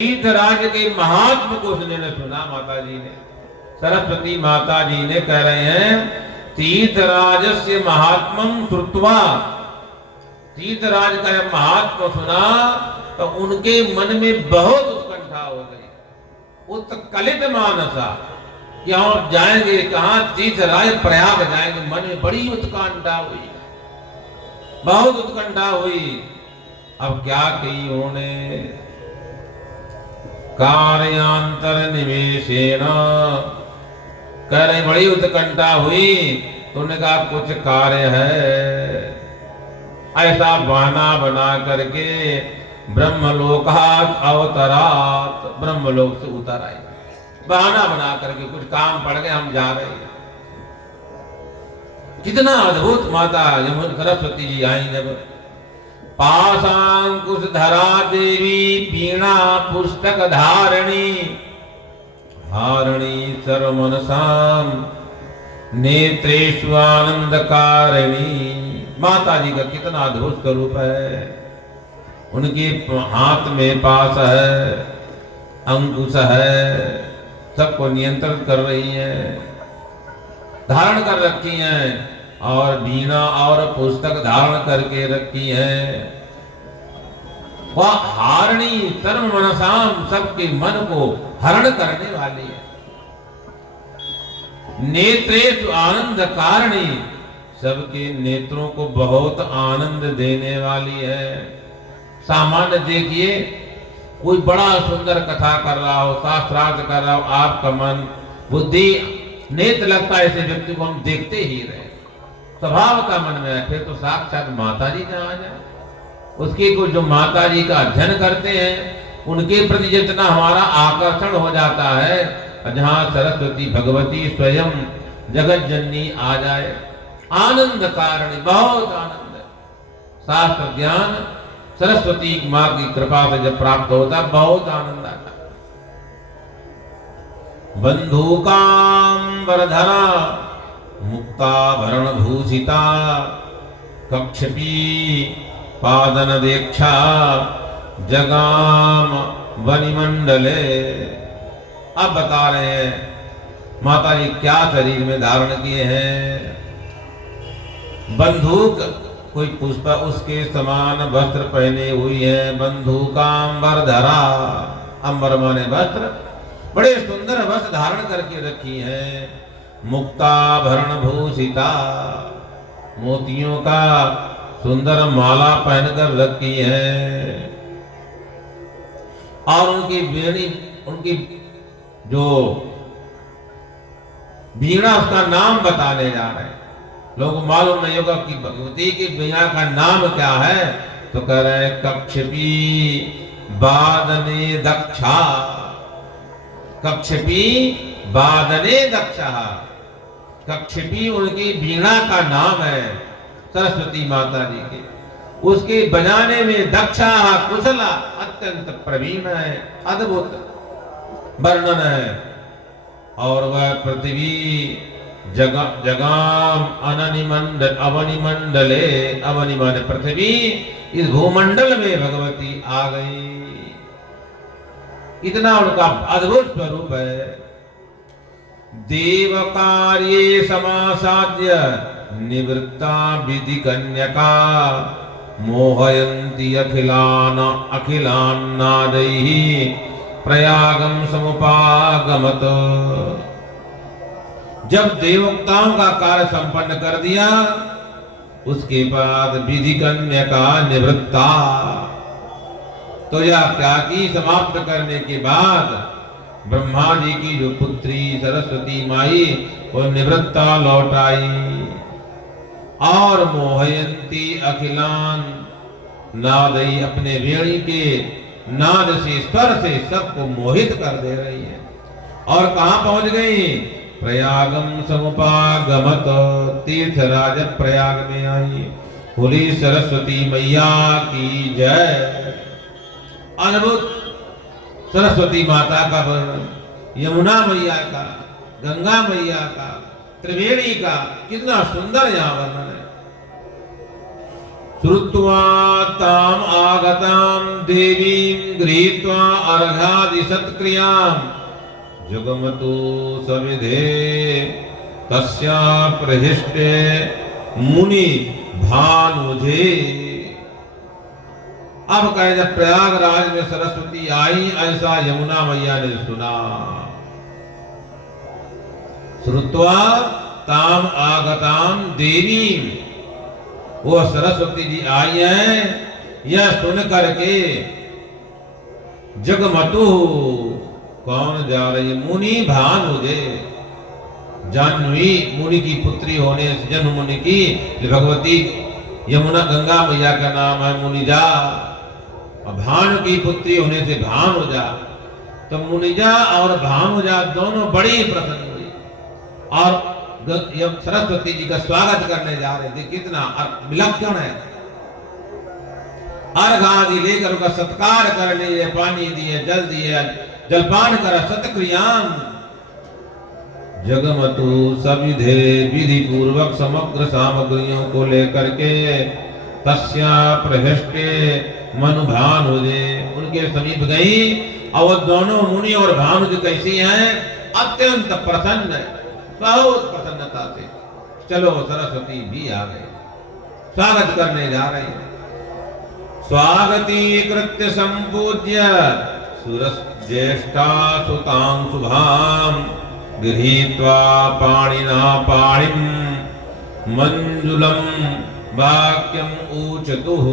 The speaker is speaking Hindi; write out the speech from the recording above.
तीर्थराज के महात्म को उसने सुना। माता जी ने, सरस्वती माता जी ने कह रहे हैं, तीर्थराजस्य महात्मम श्रुत्वा, तीर्थराज का जब महात्म सुना तो उनके मन में बहुत उत्कंठा हो गई, उत्कलित मानसा कि हम जाएंगे कहां, तीर्थराज प्रयाग जाएंगे। मन में बड़ी उत्कंठा हुई, बहुत उत्कंठा हुई। अब क्या की उन्होंने, कार्यांतर निवेशेन, कह रहे बड़ी उत्कंठा हुई तो उन्होंने कहा कुछ कार्य है, ऐसा बहाना बना करके ब्रह्मलोकात् अवतरात, ब्रह्मलोक से उतर आए। बहाना बना करके कुछ काम पड़ गए, हम जा रहे हैं। कितना अद्भुत माता यमुना सरस्वती जी आई। जब पाशांकुश धरा देवी वीणा पुस्तक धारणी, हारणी सर्वमनसाम नेत्रेषु आनंदकारिणी। माता जी का कितना अद्भुत स्वरूप है। उनके हाथ में पास है, अंकुश है, सबको नियंत्रित कर रही हैं, धारण कर रखी हैं, और वीणा और पुस्तक धारण करके रखी है। वह हारणी सर्व मनसाम, सबके मन को हरण करने वाली है। नेत्रेषु आनंद कारिणी, सबके नेत्रों को बहुत आनंद देने वाली है। सामान्य देखिए, कोई बड़ा सुंदर कथा कर रहा हो, शास्त्रार्थ कर रहा हो, आपका मन बुद्धि नेत्र लगता है ऐसे व्यक्ति को हम देखते ही रहे, स्वभाव का मन में है। फिर तो साक्षात माता जी जहाँ आ जाए, उसके को जो माता जी का अध्ययन करते हैं उनके प्रति जितना हमारा आकर्षण हो जाता है, जहाँ सरस्वती भगवती स्वयं जगत जननी आ जाए, आनंद कारिणी, बहुत आनंद है। शास्त्र ज्ञान सरस्वती माँ की कृपा से जब प्राप्त होता है, बहुत आनंद आता है। बंधुकांबरधरा मुक्ताभरण भूषिता, कक्षपी पादन दीक्षा जगाम वनिमंडले। अब बता रहे हैं माता जी क्या शरीर में धारण किए हैं। बंधुक कोई पुष्प, उसके समान वस्त्र पहने हुई है। बंधुकांबरधरा, अंबर माने वस्त्र, बड़े सुंदर वस्त्र धारण करके रखी है। मुक्ताभरण भूषिता, मोतियों का सुंदर माला पहनकर रखी है। और उनकी वीणी, उनकी जो वीणा, उसका नाम बताने जा रहे हैं। लोग मालूम नहीं होगा कि भगवती की वीणा का नाम क्या है, तो कह रहे हैं कक्षपी वादने दक्षा, कक्षपी वादने दक्षा, कक्षपी उनकी वीणा का नाम है, सरस्वती माता जी के। उसके बजाने में दक्षा कुशला, अत्यंत प्रवीण है, अद्भुत वर्णन है। और वह पृथ्वी जगाम अननिमंडल अवनिमंडले, अवनि माने पृथ्वी, इस भूमंडल में भगवती आ गई। इतना उनका अद्भुत स्वरूप है। देव कार्ये समासाद्य निवृत्ता विधि कन्यका, मोहयन्ति अखिलान अखिलान्नादैहि प्रयागम समुपागमत। जब देवताओं का कार्य संपन्न कर दिया, उसके बाद विधि कन्यका निवृत्ता, तो यह त्यागी समाप्त करने के बाद ब्रह्मा जी की जो पुत्री सरस्वती माई, वो निवृत्ता लौट आई। और मोहयंती अखिलान नादई, अपने वेणी के नाद से, स्वर से सबको मोहित कर दे रही है। और कहां पहुंच गई, प्रयागम समुपागमत, तीर्थराज प्रयाग में आई। बोली सरस्वती मैया की जय। अद्भुत सरस्वती माता का वर्णन, यमुना मैया का, गंगा मैया का, त्रिवेणी का, कितना सुंदर यहाँ वर्णन है। श्रुत्वा ताम आगताम देवीं गृहीत्वा अर्घादि सत्क्रियां जुगमतु सविधे तस्या प्रहिष्टे मुनि भानुजे। अब कहे जब प्रयागराज में सरस्वती आई ऐसा यमुना मैया ने सुना। श्रुत्वा ताम आगताम देवी, वो सरस्वती जी आई हैं, यह सुन करके जगमतु, कौन जा रही? मुनि भानुजे, जाह्नवी मुनि की पुत्री होने से, जन्म मुनि की, भगवती यमुना गंगा मैया का नाम है मुनिजा, और भानु की पुत्री होने से भानुजा। तो मुनिजा और भानुजा दोनों बड़ी प्रसन्न हुई और सरस्वती जी का स्वागत करने जा रहे थे। कितना विलक्षण है। अर्घ आदि लेकर उनका सत्कार कर लिए, पानी दिए, जल दिए, जलपान करा, सत्क्रियाम जगमतु सविधे, विधि पूर्वक समग्र सामग्रियों को लेकर के तस्या प्रहिष्टे मनुभानुजे, उनके समीप गई और वो दोनों मुनि और भानुज कैसी हैं? अत्यंत प्रसन्न है, बहुत प्रसन्नता से। चलो सरस्वती भी आ गए, स्वागत करने जा रहे हैं। स्वागती कृत्य संपूज्य सुरज्येष्ठा सुतां शुभां गृहीत्वा पाणिना पाणिं मंजुलं वाक्यं ऊचतुः।